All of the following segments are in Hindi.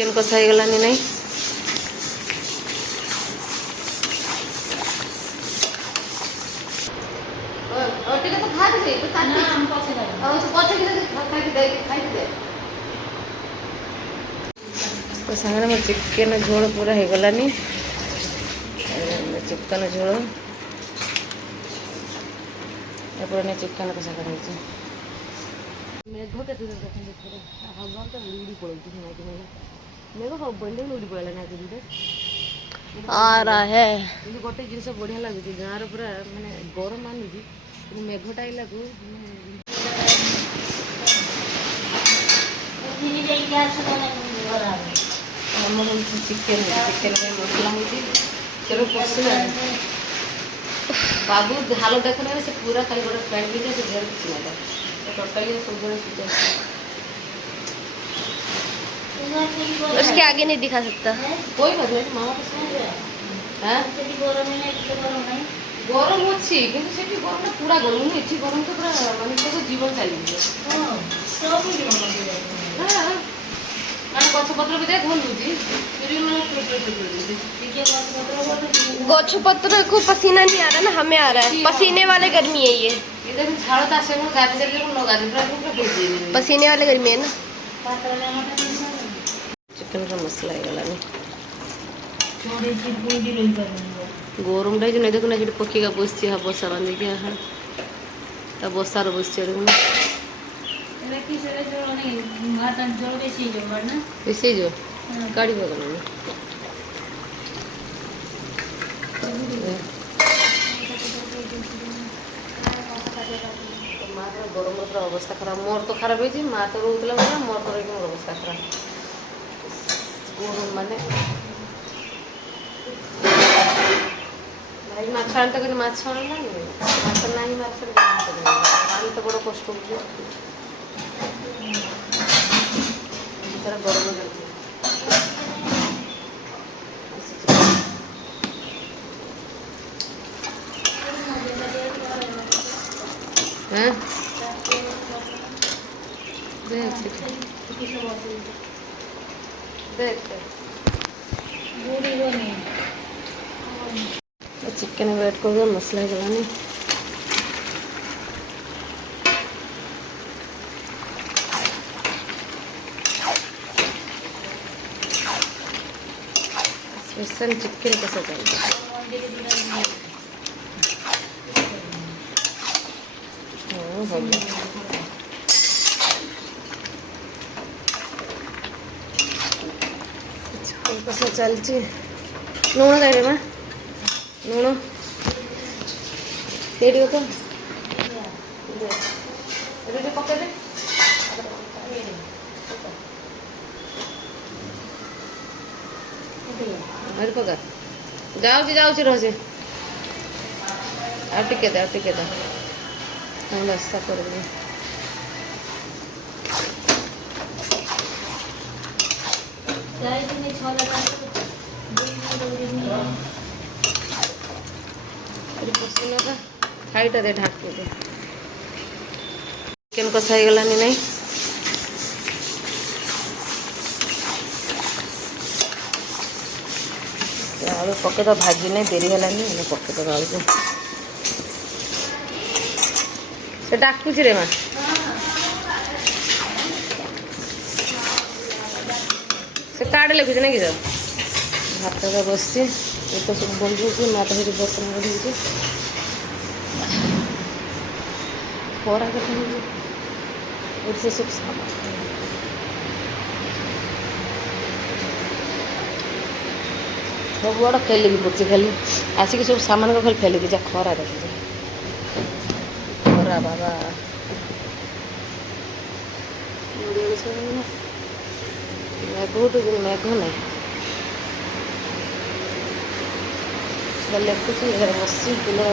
चिकेन कषा हो गलानी नहीं तो सामने में चिकेन झोल पूरा हो गलानी चिकेन झोल एपटे चिकेन कषा कर मेघ के मेघ हम बंदे उड़ी पड़ा ना आ रहा है गोटे जिन बढ़िया लगुच गाँव पूरा मानने गरम मानुच मेघटा आइला चिकेन चिकेन मसला हो पसला बाबू हाल देखना से पूरा खाली गोटे पैंट भी से घर किसी ना टोटाली सब उसके आगे नहीं दिखा सकता कोई बात नहीं मामा गरम अच्छी कि गरम पूरा गरम नहीं गरम तो पूरा मानते जीवन चली गछपत्र भी देख गछपत्र को पसीना नहीं आ रहा ना हमें आ रहा है पसीने वाले गर्मी है ये पसीने वाले गर्मी है ना चिकन का मसला है गला गरम डाई नहीं देखो ना जो पक्षी का बस बसा बांधे क्या है बसार बस बेसी जो गाड़ी बगल में गरम पूरा अवस्था खराब मोर तो खराब है माँ तो रोकला मोर तो मोर अवस्था खराब गरम माने भाई माछ आनता कहीं माछ आना नहीं माछ तो बड़ कष्ट हो गरम चिकेन वेट कर मसला गलानी स्पेशल चिकेन कैसा चाहिए चिकेन कैसा चलती लुण दे माँ लुण सेठी तो पकड़ मेरे पका जाऊँगी रही आटे दे ऐसा कर पसीना का खाईटा दे ढाक दे चिकेन कषा हो गलानी नहीं आलू पके तो भाजी नहीं देरी है पके तो आलू से डाकुच रे माँ से कार्ड लिखुच ना कि भात का बस तो सब बंद माँ तो ये बर्तन बढ़ी खरा से सब सब बड़ा फैल पड़े खाली आसिक सब सामान को खाली फैल दीजा खरा देखिए खरा बाबा बहुत दिन मेघ नहीं लेखुच बस पिला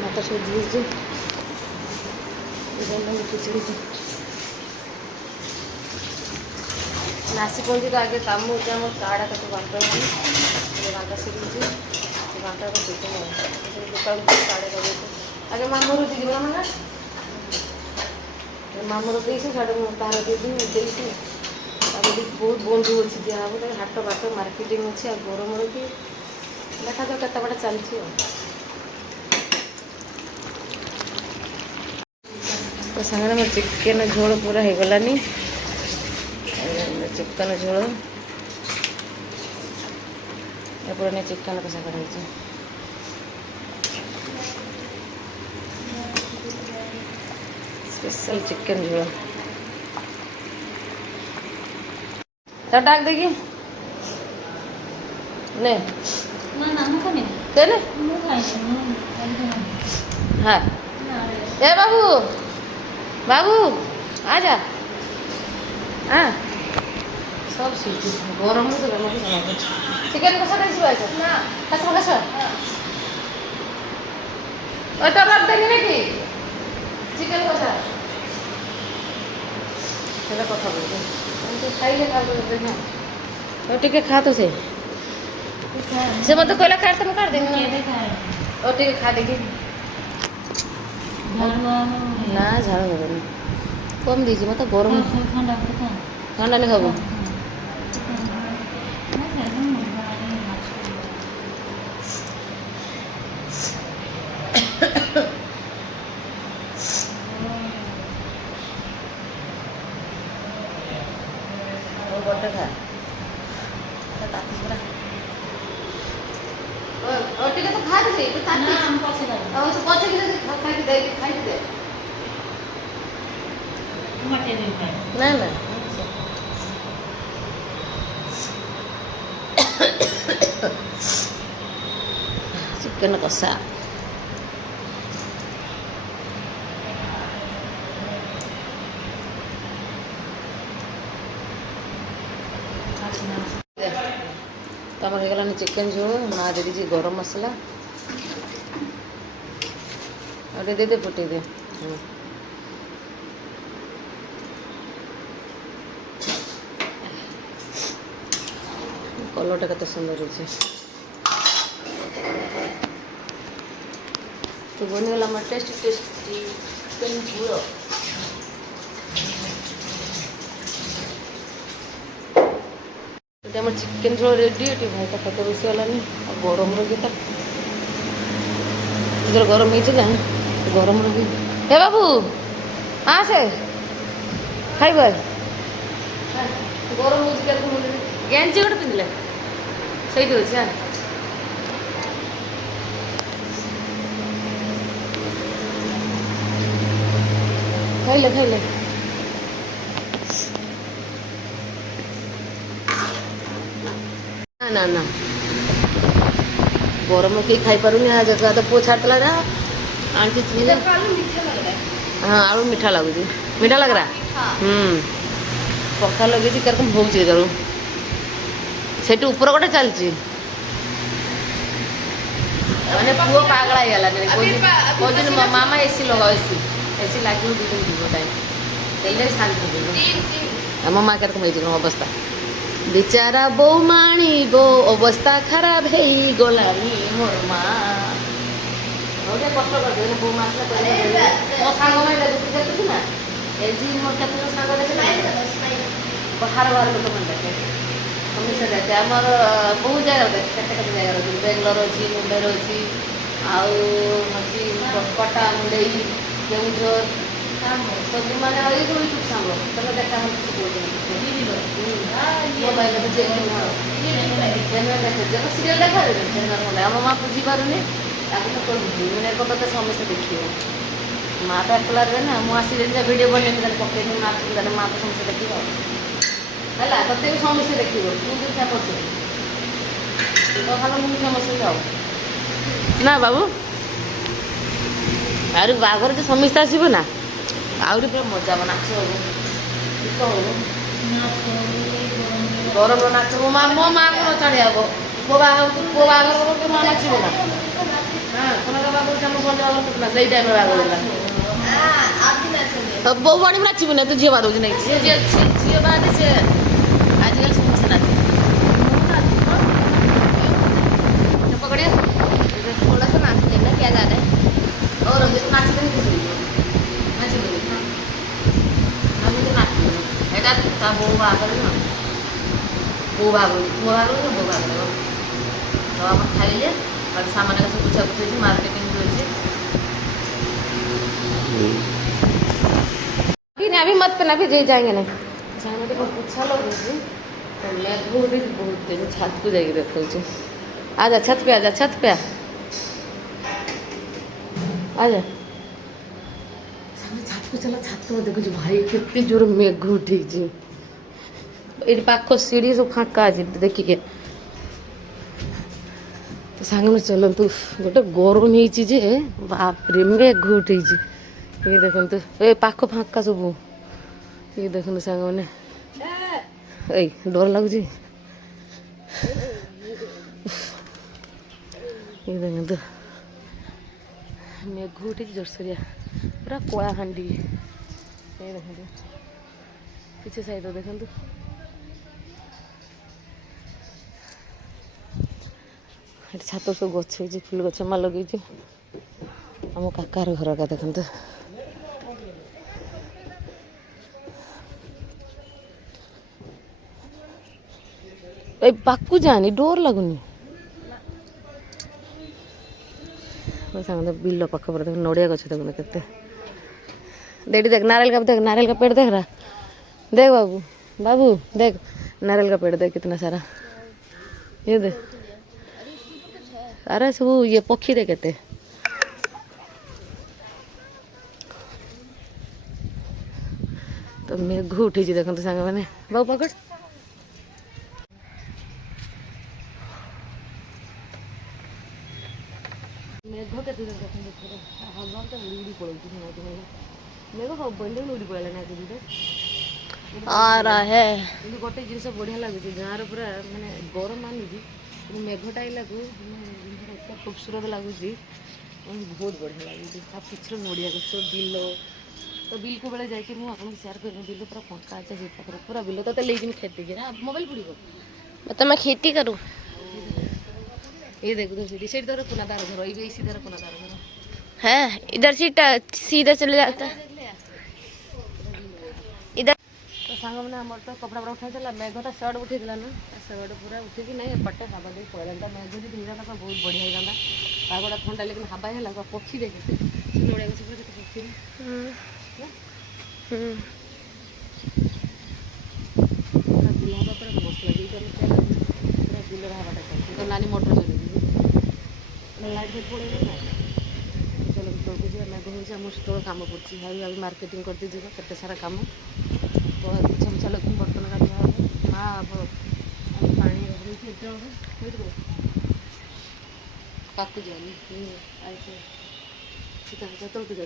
माता सब दिए खिचड़ी नासी पहुँची तो आगे काम होता है काड़ा का बांटा बांटा सीखी बांटा को सीखे दुकान काड़े का आगे मामू दीदी बना मंगा ମାମୁର ଦେଇଛି ସାଡ଼େ ମୁଁ ତାର ଦେଇଦେବି ଦେଇଛି ତାପରେ ବହୁତ ବନ୍ଧୁ ଅଛି ଦିଆହେବ ତାପରେ ହାଟ ବାଟ ମାର୍କେଟିଂ ଅଛି ଆଉ ଗରମର ବି ଦେଖାଯାଉ କେତେ ବାଟ ଚାଲିଛି ଆଉ ତ ସାଙ୍ଗରେ ମୋ ଚିକେନ୍ ଝୋଳ ପୁରା ହେଇଗଲାନି ଚିକେନ୍ ଝୋଳ ଏପଟେ ଚିକେନ୍ କଷା କରାହେଇଛି स्पेशल चिकन झोल तब डाक देगी नहीं ना मुझे नहीं तेरे मुझे हाँ ए बाबू बाबू आजा हाँ सब सीखी गरम से चिकन कसा कैसे भाई ना कसा कसा और तब आप देंगे ना कि चिकन कसा ସେଟା କଥା କହୁଛି ଖାଇଲେ ଖାଉଛନ୍ତି ନା ଆଉ ଟିକେ ଖା ତ ସେ ମୋତେ କହିଲା କାଟ ତ ମୁଁ କାଟିଦେବି ଆଉ ଟିକେ ଖା ଦେଖି ନା ଝାଳ ହେବନି କମ୍ ଦେଇଛି ମୋତେ ଗରମ ଥଣ୍ଡା ନି ଖାବୁ ଗୋଟେ ଖା ଟିକେ ତ ଖାଇଛି ପଛେ ଖାଇକି ଦେ ନା ନା ଚିକେନ୍ କଷା तमर हो चिकेन झोल माँ दे दीजिए गरम मसला और दे दे फुटे दे कलरटा कत सुंदर हो तो बनीगला मोर टेस्टी टेस्टी चिकेन झोल आम चिकेन झोल रेडी ये भाई का तक बेस गलानी गरम भी गरम हो गरम भी हे बाबू आसे खाइब गरम हो गंजी गोटे पिंधले से खाइले खाइले ना ना गरम कहीं खाई पारूनी आज तो पुआ छाड़ला ना आंटी हाँ आलू मीठा लगुच मीठा लग रहा पखा लगे कर्म हो से ऊपर गोटे चलती मैंने पुओ पागला गला मामा एसी लगा एसी लगे टाइम शांति मो माँ कर्म अवस्था बेचारा बो माणी बो अवस्था खराब है गलानी मोर माँ कष्ट कर बो माँ मो सांग देखी ना मोर केत सांग देखे बाहर बाहर लोक मैंने देखे समस्या देखे आमर बहुत जगह देखे केत जगह अच्छी बेंगलोर अच्छी मुंबई अच्छी आउ कटा मुंडई केउझर सब मैंने ये सब यूट्यूब सांग तुम देखा मोबाइल सीरियल देखा आम माँ बुझीपारूनी मैंने तो समस्ते देख माँ तो एकला रहे ना मुझे भिडियो बन पकड़ माँ तो समस्ते देख है तोते भी समस्ते देख तू फेमस तो खाल मुझे फेमस जाओ ना बाबू आर बाघर जो समस्ते आसब ना आहरी पूरा मजा हम नाच हो गीत हो गरम नाच मो माँ को नचाड़ी हम पुआ बाघर माँ नाचब ना हाँ तुम्हारा बाबू बंद से टाइम बाघर बो बड़ी नाचब ना तू झील बाहर नहीं झील बाहर से आजकल समस्या नाच पकड़िए थोड़ा सा नाच लेना क्या ज़्यादा है और नाच नाच ତା ବୋଉ ବାହାଘର ନା ବୋଉ ବାହାଘର ମୋ ବାହାଘର ନା ବୋଉ ବାହାଘର तो हम खाइले और सामान का सब पूछा पूछे मार्केटिंग होइए अभी मत पहना भी जे जाएंगे नहीं सामने को पूछा लोग मैं बहुत दिन छत को जाएगी देखो आजा छत पे आजा छत पे आजा छत को चला छत को देखो भाई कितनी जोर मेघ उठी ये पाख सीढ़ी सब फाँका आज देखिए तो सांग में चलतु गोटे गरम जे बापरे मेघ उठे ये देखते ए पाख फाँका सब ये देखते सांग मैंने डर लगुच ये देखते मेघ उठे जोरसोरिया पूरा कला हांडी ये देखते पीछे साइड देखु छात सब गछ फुल गछ मा लगे आम काकार घर का देखते पाकू जानी डर लगुनि बिल पाख पर देख नड़िया गछ देखुन के देख नारियल का पेड़ देख रहा देख बाबू बाबू देख नारियल का पेड़ देख कितना सारा ये देख अरे सब ये पक्षी दे केते तो मेघ उठी देखते सांग मैंने बाबू पकड़ मेघ के हवा तो उड़ी पड़े मेघ बंदे उड़ी पड़ा ना आ रहा है गोटे जिन बढ़िया लगुच गाँव पूरा मानने गरम मानुची मेघटा आइलाक एत खूबसूरत लगुच बहुत बढ़िया लगुच पिछड़ नड़िया गछ बिल तो बिल को बेले जाकि आपको सेयार कर बिल पूरा पंखा अच्छे पूरा बिल तो लेकिन खेती के मोबाइल पड़ो तो मैं खेती करूँ ये देखो तो सीधी तरह पुनादार घर ये सीधा पुनादार घर है इधर सीधा चले जाता इधर तो सांग मैंने आम तो कपड़ा पड़ा उठाई मेघटा सर्ट उठी ना सर्ट पूरा उठिकी ना पटे हवा दे पड़ा मेघ जो धीरे था बहुत बढ़िया होता पागटा ठंडा लेकिन हवा है पक्षी देखे नड़िया गछ पक्षी बिल हवा पूरा मस्त लगे पूरा बिलर हवाटा चलती तो नानी मोटर चल लाइट भी पड़े ना चलो तौक जी मेघ हो स्टोर कम पड़ी मार्केटिंग कर दीजिए केते सारा कम तो चमचा लगे बर्तन गाधुआ माँ पानी पाकू जानी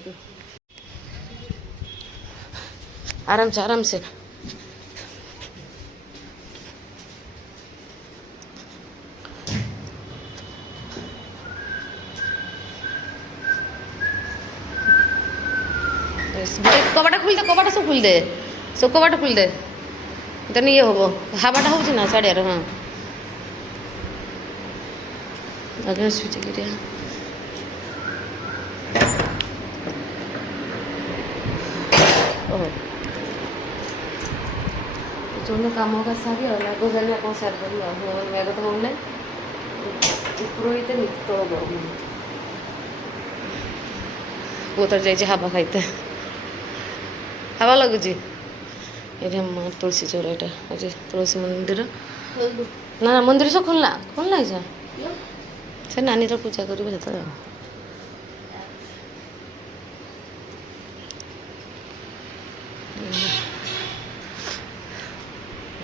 तो आराम से कबाटा खुल दे कबाटा सब खुल दे सब कबाटा खुल दे तेन ये हम हावाटा हो साड़िया हाँ आगे स्विच गिरिया ओहो जो काम होगा सारी मेघ जाने कौन सार कर मेघ तो होने ऊपर ही तो गरम उतर जाइए हावा खाइते हावा लगुच ये माँ तुलसी चौरा यहाँ आज तुलसी मंदिर ना मंदिर सब खोलना खोलना है से नानी तो पूजा करेंगे से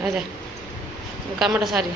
आजा कामटा सारी